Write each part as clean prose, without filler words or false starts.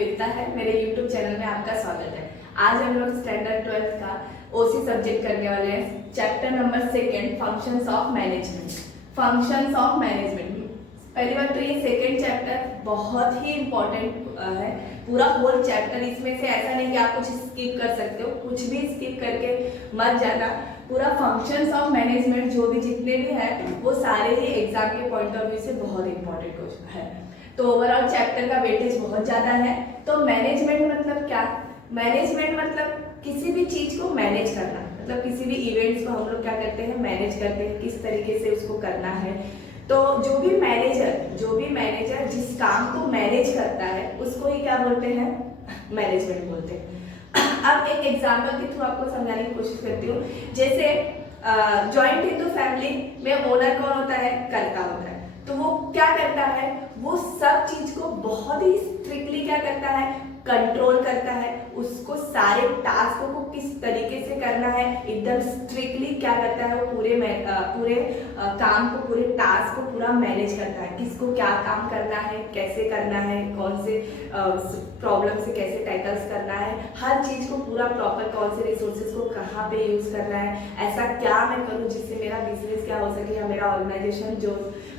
निवेदिता है। मेरे YouTube channel में आपका स्वागत है। आज हम लोग स्टैंडर्ड 12 का ओसी सब्जेक्ट करने वाले हैं। Chapter number 2 functions of management. Functions of management, पहली बात तो ये सेकेंड चैप्टर बहुत ही इम्पोर्टेंट है। पूरा होल चैप्टर, इसमें से ऐसा नहीं कि आप कुछ स्किप कर सकते हो, कुछ भी स्किप करके मत जाना। पूरा फंक्शंस ऑफ मैनेजमेंट जो भी जितने भी है वो सारे ही एग्जाम के पॉइंट ऑफ व्यू से बहुत इंपॉर्टेंट क्वेश्चन है। तो ओवरऑल चैप्टर का वेटेज बहुत ज़्यादा है। तो मैनेजमेंट मतलब क्या? मैनेजमेंट मतलब किसी भी चीज़ को मैनेज करना, मतलब किसी भी इवेंट्स को हम लोग क्या करते हैं, मैनेज करते हैं, किस तरीके से उसको करना है। तो जो भी मैनेजर जिस काम को मैनेज करता है उसको ही क्या बोलते हैं, मैनेजमेंट बोलते हैं। अब एक एग्जांपल के थ्रू आपको समझाने की कोशिश करती हूँ। जैसे जॉइंट हिंदू फैमिली में ओनर कौन होता है, कर्ता होता है। तो वो क्या करता है, वो सब चीज को बहुत ही स्ट्रिक्टली क्या करता है, कंट्रोल करता है। उसको सारे टास्क को किस तरीके से करना है एकदम स्ट्रिक्टली क्या करता है, वो पूरे काम को, पूरे टास्क को पूरा मैनेज करता है। किसको क्या काम करना है, कैसे करना है, कौन से प्रॉब्लम से कैसे टैकल्स करना है, हर चीज को पूरा प्रॉपर, कौन से रिसोर्सेज को कहाँ पे यूज करना है, ऐसा क्या मैं करूँ जिससे मेरा बिजनेस क्या हो सके या मेरा ऑर्गेनाइजेशन जो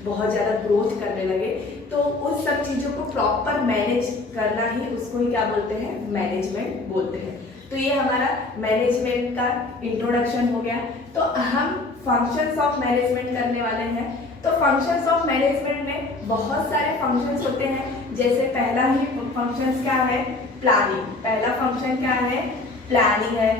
बहुत ज़्यादा ग्रोथ करने लगे। तो उस सब चीज़ों को प्रॉपर मैनेज करना ही, उसको ही क्या बोलते हैं, मैनेजमेंट बोलते हैं। तो ये हमारा मैनेजमेंट का इंट्रोडक्शन हो गया। तो हम फंक्शंस ऑफ मैनेजमेंट करने वाले हैं। तो फंक्शंस ऑफ मैनेजमेंट में बहुत सारे फंक्शंस होते हैं। जैसे पहला ही फंक्शंस क्या है, प्लानिंग। पहला फंक्शन क्या है, प्लानिंग है।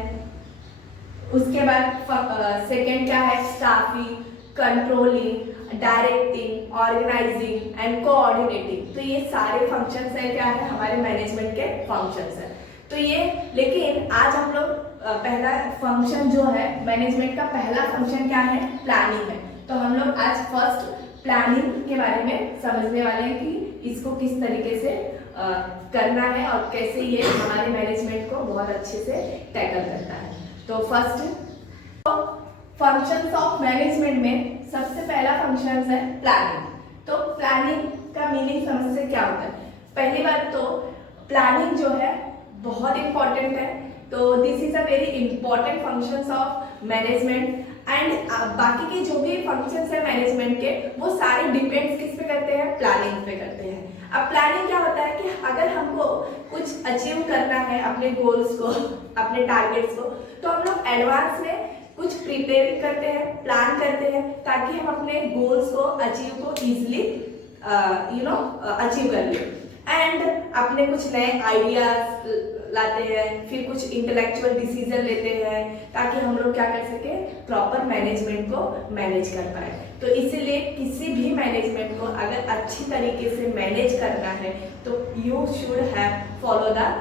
उसके बाद सेकेंड क्या है, staffing, controlling, directing, organising and coordinating. तो ये सारे फंक्शंस है क्या है, हमारे मैनेजमेंट के फंक्शंस है। तो ये, लेकिन आज हम लोग पहला फंक्शन जो है मैनेजमेंट का, पहला फंक्शन क्या है, प्लानिंग है। तो हम लोग आज फर्स्ट प्लानिंग के बारे में समझने वाले हैं कि इसको किस तरीके से करना है और कैसे ये हमारे मैनेजमेंट को बहुत अच्छे से टैकल करता है। तो फर्स्ट फंक्शंस ऑफ मैनेजमेंट में सबसे पहला फंक्शन है प्लानिंग। तो प्लानिंग का मीनिंग समझते क्या होता है। पहली बात तो प्लानिंग जो है बहुत इंपॉर्टेंट है। तो this is a very important functions of management. And बाकी के जो भी फंक्शंस है मैनेजमेंट के, वो सारे डिपेंड्स किस पे करते हैं, प्लानिंग पे करते हैं। अब प्लानिंग क्या होता है कि अगर हमको कुछ अचीव करना है, अपने गोल्स को, अपने टारगेट्स को, तो हम लोग एडवांस में कुछ प्रिपेयर करते हैं, प्लान करते हैं, ताकि हम अपने गोल्स को, अचीव को इजिली अचीव कर लें। एंड अपने कुछ नए आइडियाज लाते हैं, फिर कुछ इंटेलेक्चुअल डिसीजन लेते हैं, ताकि हम लोग क्या कर सके, प्रॉपर मैनेजमेंट को मैनेज कर पाए। तो इसीलिए किसी भी मैनेजमेंट को अगर अच्छी तरीके से मैनेज करना है तो you should have follow the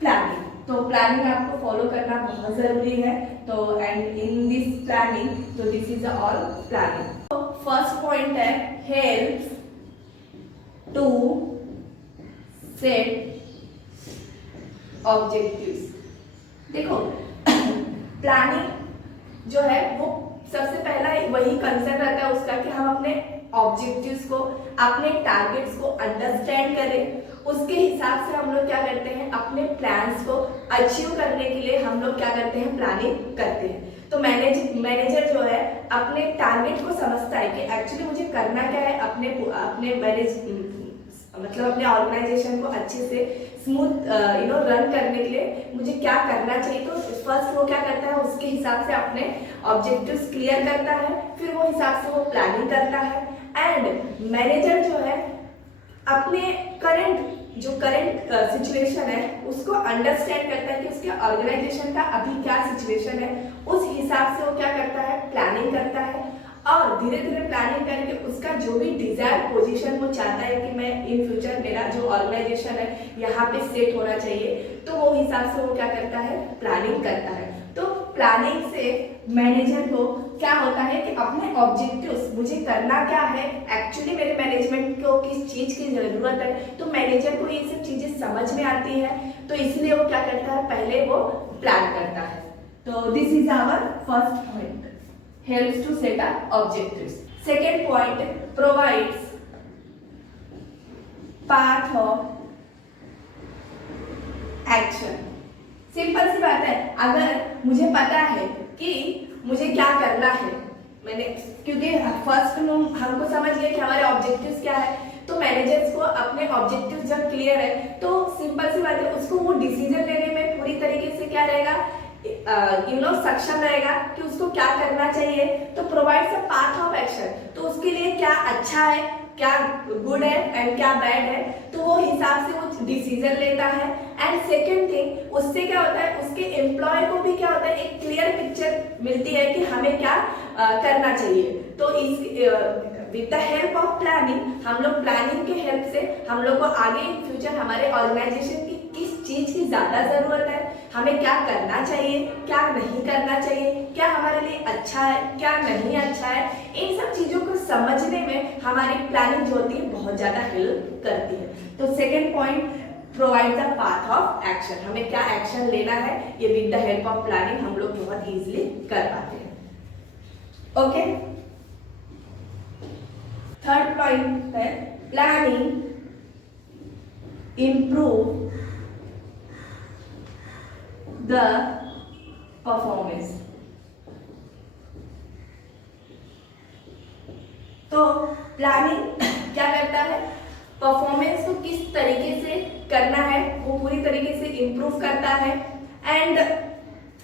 planning. तो प्लानिंग आपको फॉलो करना बहुत जरूरी है। तो एंड इन दिस प्लानिंग, तो दिस इज ऑल प्लानिंग। तो फर्स्ट पॉइंट है, हेल्प्स टू सेट ऑब्जेक्टिव्स। देखो प्लानिंग जो है वो सबसे पहला वही कंसर्न रहता है उसका कि हम अपने ऑब्जेक्टिव्स को, अपने टारगेट्स को अंडरस्टैंड करें। उसके हिसाब से हम लोग क्या करते हैं, अपने प्लान्स को अचीव करने के लिए हम लोग क्या करते हैं, प्लानिंग करते हैं। तो मैनेजर जो है अपने टारगेट को समझता है कि एक्चुअली मुझे करना क्या है, अपने मतलब अपने ऑर्गेनाइजेशन को अच्छे से स्मूथ रन करने के लिए मुझे क्या करना चाहिए। तो फर्स्ट वो क्या करता है, उसके हिसाब से अपने ऑब्जेक्टिव्स क्लियर करता है, फिर वो हिसाब से वो प्लानिंग करता है। एंड मैनेजर जो है अपने करंट सिचुएशन है उसको अंडरस्टैंड करता है कि उसके ऑर्गेनाइजेशन का अभी क्या सिचुएशन है, उस हिसाब से वो क्या करता है, प्लानिंग करता है। और धीरे धीरे प्लानिंग करके उसका जो भी डिजायर पोजीशन वो चाहता है कि मैं इन फ्यूचर मेरा जो ऑर्गेनाइजेशन है यहाँ पे सेट होना चाहिए, तो वो हिसाब से वो क्या करता है, प्लानिंग करता है। तो प्लानिंग से मैनेजर को क्या होता है कि अपने ऑब्जेक्टिव्स, मुझे करना क्या है, एक्चुअली मेरे मैनेजमेंट को किस चीज की जरूरत है, तो मैनेजर को ये सब चीजें समझ में आती है। तो इसलिए वो क्या करता है, पहले वो प्लान करता है। तो this is our first point, helps to set up objectives. Second point, provides path of action. Simple सी बात है, अगर मुझे पता है कि मुझे क्या करना है, मैंने क्योंकि फर्स्ट हमको समझ लिया कि हमारे ऑब्जेक्टिव्स क्या है, तो मैनेजर्स को अपने ऑब्जेक्टिव्स जब क्लियर है तो सिंपल सी बात है उसको वो डिसीजन लेने में पूरी तरीके से क्या रहेगा, सक्षम रहेगा कि उसको क्या करना चाहिए। तो provides a path of action, तो उसके लिए क्या अच्छा है, क्या गुड है एंड क्या बैड है, तो वो हिसाब से वो डिसीजन लेता है। एंड सेकेंड थिंग, उससे क्या होता है, उसके एम्प्लॉय को भी क्या होता है, एक क्लियर पिक्चर मिलती है कि हमें क्या करना चाहिए। तो इस with the help of planning, हम लोग प्लानिंग के हेल्प से हम लोग को आगे इन फ्यूचर हमारे ऑर्गेनाइजेशन की किस चीज की ज्यादा जरूरत है, हमें क्या करना चाहिए, क्या नहीं करना चाहिए, क्या हमारे लिए अच्छा है, क्या नहीं अच्छा है, इन सब चीजों को समझने में हमारी प्लानिंग जो होती है बहुत ज्यादा हेल्प करती है। तो second point, provide the path of action, हमें क्या एक्शन लेना है, ये with the help of planning हम लोग बहुत इजीली कर पाते हैं। ओके, थर्ड पॉइंट है प्लानिंग improve the performance। तो प्लानिंग क्या करता है, परफॉर्मेंस को किस तरीके से करना है वो पूरी तरीके से इंप्रूव करता है। एंड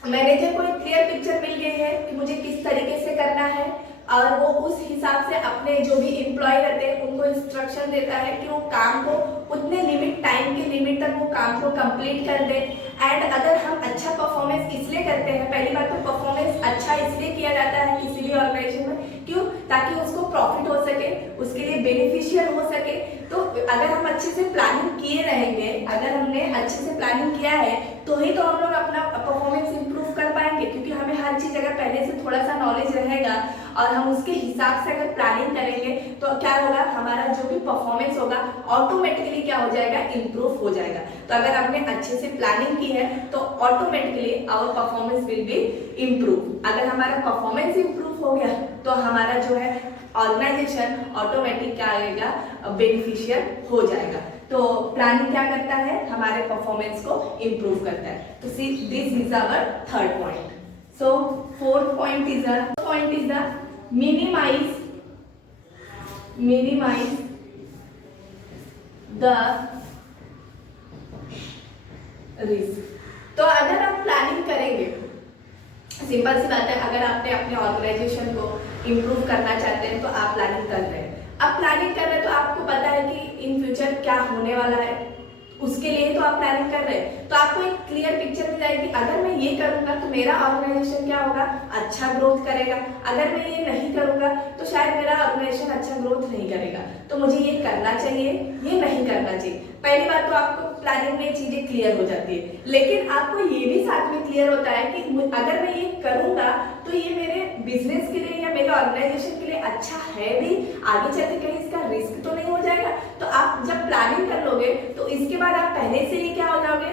मैनेजर को एक क्लियर पिक्चर मिल गई है कि मुझे किस तरीके से करना है, और वो उस हिसाब से अपने जो भी एम्प्लॉय रहते हैं उनको इंस्ट्रक्शन देता है कि वो काम को उतने लिमिट टाइम के लिमिट तक वो काम को कंप्लीट कर दे। एंड अगर हम अच्छा परफॉर्मेंस इसलिए करते हैं, पहली बात तो परफॉर्मेंस अच्छा इसलिए किया जाता है किसी भी ऑर्गेनाइजेशन में, क्यों, ताकि उसको प्रॉफिट हो सके, उसके लिए बेनिफिशियल हो सके। तो अगर हम अच्छे से प्लानिंग किए रहेंगे, अगर हमने अच्छे से प्लानिंग किया है तो ही तो हम लोग अपना परफॉर्मेंस इंप्रूव कर पाएंगे, क्योंकि हमें हर चीज अगर पहले से थोड़ा सा नॉलेज रहेगा और हम उसके हिसाब से अगर प्लानिंग करेंगे तो क्या होगा, हमारा जो भी परफॉर्मेंस होगा ऑटोमेटिकली क्या हो जाएगा, इंप्रूव हो जाएगा। तो अगर हमने अच्छे से प्लानिंग की है तो automatically our performance will be improve. अगर हमारा परफॉर्मेंस इंप्रूव हो गया तो हमारा जो है ऑर्गेनाइजेशन ऑटोमेटिक क्या आएगा, बेनिफिशियल हो जाएगा। तो प्लानिंग क्या करता है, हमारे परफॉर्मेंस को इंप्रूव करता है। तो see this is our third point. So fourth point is the minimize the risk। तो अगर आप प्लानिंग करेंगे, सिंपल सी बात है, अगर आपने अपने ऑर्गेनाइजेशन को इम्प्रूव करना चाहते हैं तो आप प्लानिंग कर रहे हैं। अब प्लानिंग कर रहे हैं तो आपको पता है कि इन फ्यूचर क्या होने वाला है, उसके लिए तो आप प्लानिंग कर रहे हैं। तो आपको एक क्लियर पिक्चर मिल जाएगी, अगर मैं ये करूंगा तो मेरा ऑर्गेनाइजेशन क्या होगा, अच्छा ग्रोथ करेगा, अगर मैं ये नहीं करूंगा तो शायद मेरा ऑर्गेनाइजेशन अच्छा ग्रोथ नहीं करेगा। तो मुझे ये करना चाहिए, ये नहीं करना चाहिए। पहली बात तो आपको प्लानिंग में चीजें क्लियर हो जाती है, लेकिन आपको ये भी साथ में क्लियर होता है कि अगर मैं ये करूंगा तो ये मेरे बिजनेस के लिए या मेरे ऑर्गेनाइजेशन के लिए अच्छा है भी, आगे चलकर कहीं इसका रिस्क तो नहीं हो जाएगा। तो आप जब प्लानिंग कर लोगे तो इसके बाद आप पहले से ही क्या हो जाओगे,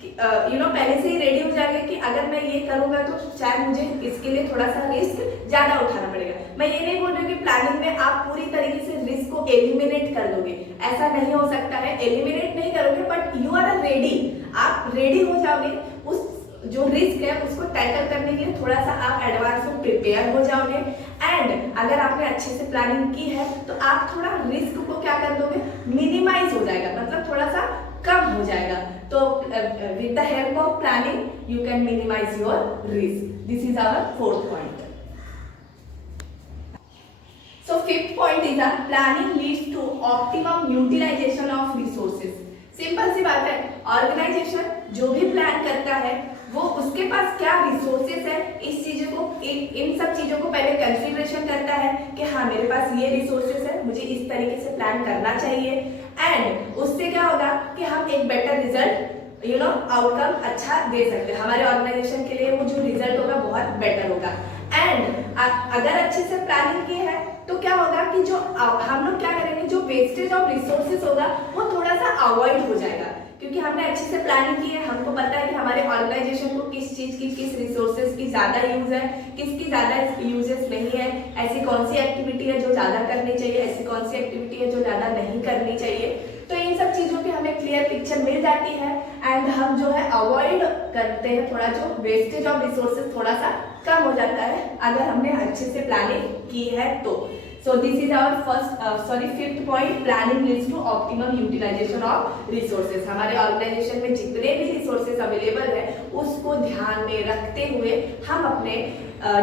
पहले से ही रेडी हो जाएंगे कि अगर मैं ये करूंगा तो शायद मुझे इसके लिए थोड़ा सा रिस्क ज्यादा उठाना पड़ेगा। मैं ये नहीं बोल रही हूँ कि प्लानिंग में आप पूरी तरीके से रिस्क को एलिमिनेट कर दोगे, ऐसा नहीं हो सकता है, एलिमिनेट नहीं करोगे, बट यू आर रेडी, आप रेडी हो जाओगे। उस जो रिस्क है उसको टैकल करने के लिए थोड़ा सा आप एडवांस में प्रिपेयर हो जाओगे। एंड अगर आपने अच्छे से प्लानिंग की है तो आप थोड़ा रिस्क को क्या कर दोगे, मिनिमाइज हो जाएगा, मतलब थोड़ा सा कम हो जाएगा। तो with the help of planning you can minimise your risk. This is our fourth point. So fifth point is that planning leads to optimum utilization of resources। Simple सी बात है, ऑर्गेनाइजेशन जो भी प्लान करता है वो उसके पास क्या रिसोर्सेस है, इस चीजों को इन सब चीजों को पहले कंसीडरेशन करता है कि हाँ मेरे पास ये रिसोर्सेस है, मुझे इस तरीके से प्लान करना चाहिए। एंड उससे क्या होगा कि हम एक बेटर रिजल्ट आउटकम अच्छा दे सकते हैं, हमारे ऑर्गेनाइजेशन के लिए वो जो रिजल्ट होगा बहुत बेटर होगा। एंड अगर अच्छे से प्लानिंग की है तो क्या होगा कि जो हम लोग क्या करेंगे, जो वेस्टेज ऑफ रिसोर्सेज होगा वो थोड़ा सा अवॉइड हो जाएगा, क्योंकि हमने अच्छे से प्लानिंग की है, हमको पता है कि हमारे ऑर्गेनाइजेशन को किस चीज की, किस रिसोर्सेज की ज्यादा यूज है, किसकी ज्यादा यूजेस नहीं है, ऐसी कौन सी एक्टिविटी है जो ज्यादा करनी चाहिए, ऐसी कौन सी एक्टिविटी है जो ज्यादा नहीं करनी चाहिए। तो इन सब चीजों की हमें क्लियर पिक्चर मिल जाती है एंड हम जो है अवॉइड करते हैं, थोड़ा जो वेस्टेज ऑफ रिसोर्सेज थोड़ा सा कम हो जाता है अगर हमने अच्छे से प्लानिंग की है तो। So this is our fifth point, planning leads to optimum utilisation of resources. हमारे ऑर्गेनाइजेशन में जितने भी रिसोर्सेज अवेलेबल है उसको ध्यान में रखते हुए हम अपने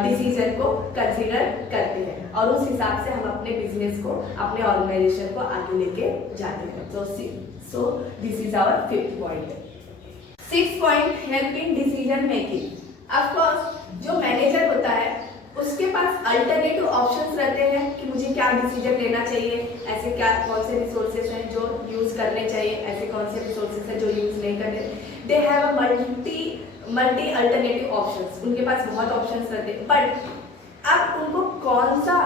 डिसीजन को कंसीडर करते हैं और उस हिसाब से हम अपने बिजनेस को, अपने ऑर्गेनाइजेशन को आगे लेके जाते हैं। So this is our fifth point. Six point, help in decision making. Of course जो मैनेजर होता है उसके पास अल्टरनेटिव ऑप्शंस रहते हैं कि मुझे क्या डिसीजन लेना चाहिए, ऐसे क्या कौन से रिसोर्सेज हैं जो यूज करने चाहिए, ऐसे कौन से रिसोर्सेज हैं जो यूज नहीं करने। They have a multi alternative options, उनके पास बहुत ऑप्शंस रहते हैं, बट अब उनको कौन सा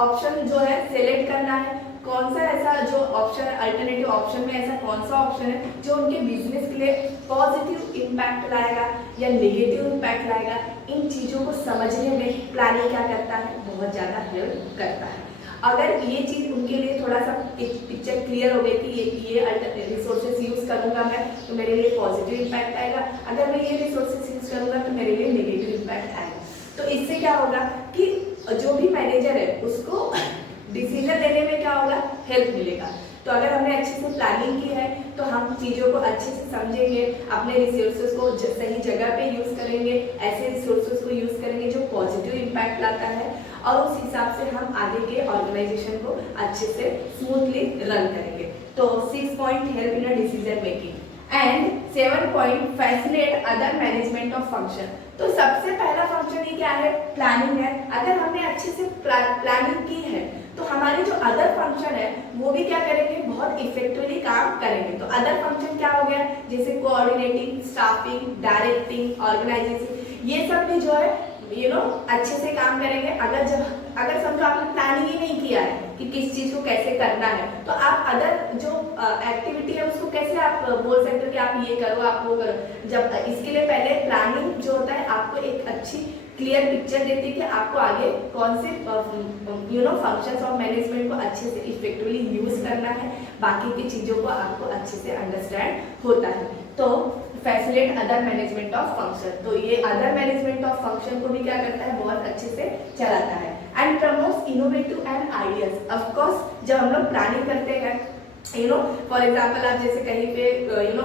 ऑप्शन जो है सेलेक्ट करना है, कौन सा ऐसा जो ऑप्शन अल्टरनेटिव ऑप्शन में ऐसा कौन सा ऑप्शन है जो उनके बिजनेस के लिए पॉजिटिव इम्पैक्ट लाएगा या नेगेटिव इम्पैक्ट लाएगा, इन चीज़ों को समझने में प्लानिंग क्या करता है, बहुत ज़्यादा हेल्प करता है। अगर ये चीज़ उनके लिए थोड़ा सा एक पिक्चर क्लियर हो गई कि ये रिसोर्सेज यूज़ करूँगा मैं तो मेरे लिए पॉजिटिव इम्पैक्ट आएगा, अगर मैं ये रिसोर्सेज यूज़ करूँगा तो मेरे लिए नेगेटिव इम्पैक्ट आएगा, तो इससे क्या होगा कि जो भी मैनेजर है उसको डिसीजन लेने में क्या होगा, हेल्प मिलेगा। तो अगर हमने अच्छे से प्लानिंग की है तो हम चीज़ों को अच्छे से समझेंगे, अपने रिसोर्सेज को सही जगह पे यूज़ करेंगे, ऐसे रिसोर्सेज को यूज़ करेंगे जो पॉजिटिव इम्पैक्ट लाता है और उस हिसाब से हम आगे के ऑर्गेनाइजेशन को अच्छे से स्मूथली रन करेंगे। तो 6 point, help in a decision making. And 7 point, facilitate other management of function. तो सबसे पहला फंक्शन ही क्या है, प्लानिंग है। अगर हमने अच्छे से प्लानिंग की है तो हमारे जो अदर फंक्शन है वो भी क्या करेंगे, बहुत इफेक्टिवली काम करेंगे। तो अदर फंक्शन क्या हो गया, जैसे कोऑर्डिनेटिंग, स्टाफिंग, डायरेक्टिंग, ऑर्गेनाइजिंग, ये सब भी जो है अच्छे से काम करेंगे। अगर समझो आपने प्लानिंग ही नहीं किया है कि किस चीज को कैसे करना है तो आप अदर जो एक्टिविटी है उसको कैसे आप बोल सकते हो कि आप ये करो, आप वो करो। जब इसके लिए पहले प्लानिंग जो होता है आपको एक अच्छी क्लियर पिक्चर देती है कि आपको आगे कौन से फंक्शंस ऑफ मैनेजमेंट को अच्छे से इफेक्टिवली यूज करना है, बाकी की चीजों को आपको अच्छे से अंडरस्टैंड होता है। तो facilitate other management of function, तो ये अदर मैनेजमेंट ऑफ फंक्शन को भी क्या करता है, बहुत अच्छे से चलाता है। And promotes innovative and ideas. Of course जब हम लोग प्लानिंग करते हैं फॉर एग्जांपल आप जैसे कहीं पे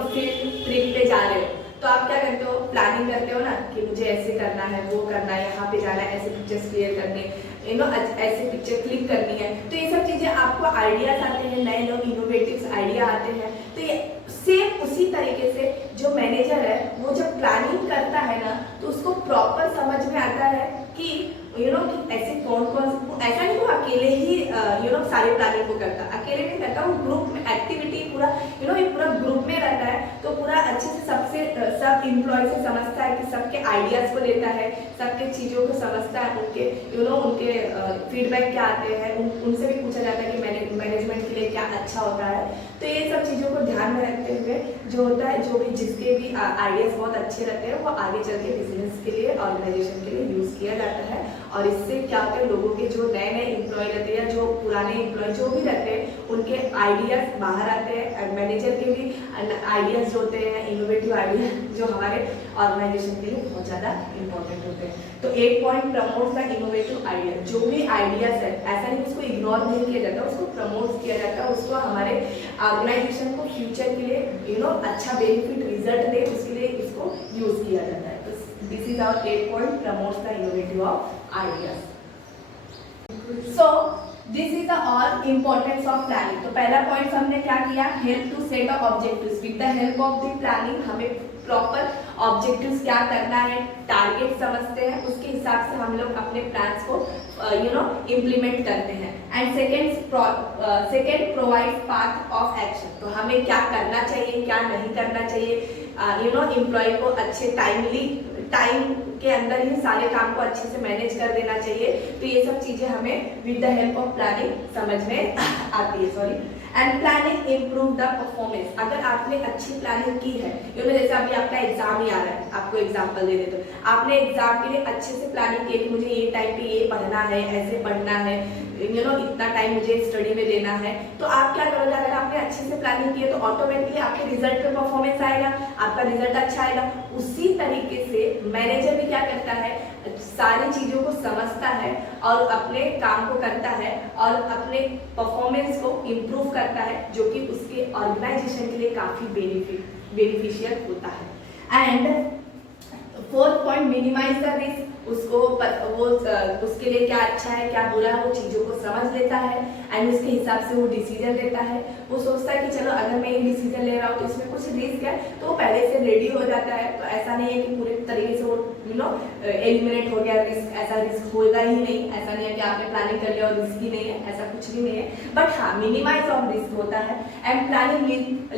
फील्ड ट्रिप पे जा रहे हो तो आप क्या करते हो, प्लानिंग करते हो ना कि मुझे ऐसे करना है, वो करना है, यहाँ पे जाना है, ऐसे पिक्चर्स क्लियर करने, ऐसे पिक्चर क्लिक करनी है। तो ये सब चीजें आपको आइडियाज आते हैं, नए नए इनोवेटिव आइडिया आते हैं। तो ये सेम उसी तरीके से जो मैनेजर है वो जब प्लानिंग करता है ना तो उसको प्रॉपर समझ में आता है कि कि ऐसे कौन ऐसा नहीं वो अकेले ही सारे प्लानिंग को करता, अकेले नहीं करता, वो ग्रुप में एक्टिविटी पूरा पूरा ग्रुप में रहता है। तो पूरा अच्छे से सब इम्प्लॉय से समझता है कि सबके आइडियाज को लेता है, सबके चीज़ों को समझता है, उनके फीडबैक क्या आते हैं, उनसे भी पूछा जाता है कि मैनेजमेंट के लिए क्या अच्छा होता है। तो ये सब चीज़ों को ध्यान में रखते हुए जो होता है, जो भी जिसके भी आइडियाज बहुत अच्छे रहते हैं वो आगे चल के बिजनेस के लिए, ऑर्गेनाइजेशन के लिए यूज़ किया जाता है। और इससे क्या होता है, लोगों के जो नए नए एम्प्लॉय रहते हैं या जो पुराने एम्प्लॉय जो भी रहते हैं उनके आइडियाज बाहर आते हैं। मैनेजर के भी आइडियाज जो होते हैं, इनोवेटिव आइडिया, जो हमारे ऑर्गेनाइजेशन के लिए बहुत ज़्यादा इंपॉर्टेंट होते हैं। तो 8 point, promote the innovative idea. जो भी आइडियाज है ऐसा नहीं उसको इग्नोर नहीं किया जाता, उसको प्रमोट किया जाता है, उसको हमारे ऑर्गेनाइजेशन को फ्यूचर के लिए अच्छा बेनिफिट रिजल्ट दे, उसके लिए इसको यूज किया जाता है। तो this is our 8 point, promote the innovative of ideas. So this is the all importance of planning. तो पहला पॉइंट हमने क्या किया, help to set up objectives. With the help of the planning हमें प्रॉपर ऑब्जेक्टिव्स क्या करना है, target समझते हैं, उसके हिसाब से हम लोग अपने प्लान्स को इम्प्लीमेंट करते हैं। And second provide path of action. तो हमें क्या करना चाहिए, क्या नहीं करना चाहिए, एम्प्लॉय को अच्छे टाइम के अंदर ही सारे काम को अच्छे से मैनेज कर देना चाहिए। तो ये सब चीजें हमें with the help of planning समझ में आती है। And planning improve the performance. अगर आपने अच्छी प्लानिंग की है, जैसे अभी आपका एग्जाम ही आ रहा है, आपको एग्जाम्पल दे देते हो, आपने एग्जाम के लिए अच्छे से प्लानिंग की कि मुझे ये टाइम पे ये पढ़ना है, ऐसे पढ़ना है, इतना टाइम मुझे स्टडी में देना है, तो आप क्या करोगे, अगर आपने अच्छे से प्लानिंग की है तो ऑटोमेटिकली आपके रिजल्ट पे परफॉर्मेंस आएगा, आपका रिजल्ट अच्छा आएगा। उसी तरीके से मैनेजर भी क्या करता है, सारी चीजों को समझता है और अपने काम को करता है और अपने परफॉर्मेंस को इम्प्रूव करता है, जो कि उसके ऑर्गेनाइजेशन के लिए काफी बेनिफिशियल होता है। And fourth point, minimise the risk. उसके लिए क्या अच्छा है क्या बुरा है वो चीजों को समझ लेता है एंड उसके हिसाब से वो डिसीजन लेता है। वो सोचता है कि चलो अगर मैं एक डिसीजन ले रहा हूँ तो इसमें कुछ रिस्क है, तो वो पहले से रेडी हो जाता है। तो ऐसा नहीं है कि पूरे तरीके से वो एलिमिनेट हो गया रिस्क, ऐसा रिस्क होगा ही नहीं। ऐसा नहीं है कि आपने प्लानिंग कर लिया और रिस्क ही नहीं है, ऐसा कुछ भी नहीं है। बट हाँ, मिनिमाइज ऑफ रिस्क होता है and planning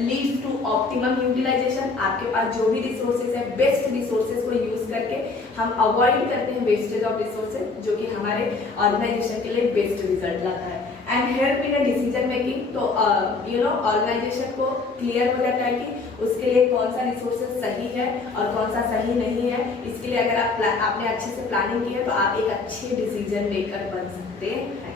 leads to optimum utilisation. आपके पास जो भी रिसोर्सेज है, बेस्ट रिसोर्सेज को यूज करके हम अवॉइड करते हैं वेस्टेज ऑफ रिसोर्सेज, जो कि हमारे ऑर्गेनाइजेशन के लिए बेस्ट रिजल्ट लाता है। And help in decision making. तो ऑर्गेनाइजेशन को क्लियर हो जाता है कि उसके लिए कौन सा रिसोर्सेज सही है और कौन सा सही नहीं है। इसके लिए अगर आपने अच्छे से प्लानिंग की है तो आप एक अच्छे डिसीजन मेकर बन सकते हैं।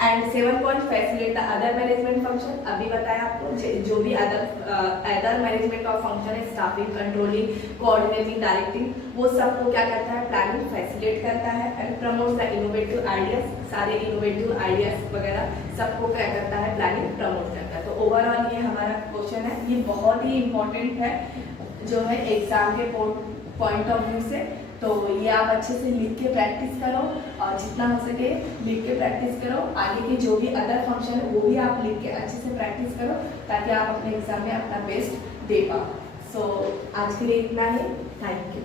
And 7 point, facilitate the other management function. अभी बताया आपको जो भी अदर मैनेजमेंट ऑफ फंक्शन है, स्टाफिंग, कंट्रोलिंग, कोऑर्डिनेटिंग, डायरेक्टिंग, वो सबको क्या करता है, प्लानिंग फैसिलिटेट करता है। And promotes the innovative ideas. सारे इनोवेटिव आइडियाज वगैरह सबको क्या करता है, प्लानिंग प्रमोट करता है। तो ओवरऑल ये हमारा क्वेश्चन है, ये बहुत ही इंपॉर्टेंट है जो है एग्जाम के पॉइंट ऑफ व्यू से। तो ये आप अच्छे से लिख के प्रैक्टिस करो और जितना हो सके लिख के प्रैक्टिस करो। आगे के जो भी अदर फंक्शन है वो भी आप लिख के अच्छे से प्रैक्टिस करो, ताकि आप अपने एग्जाम में अपना बेस्ट दे पाओ। सो आज के लिए इतना ही। Thank you.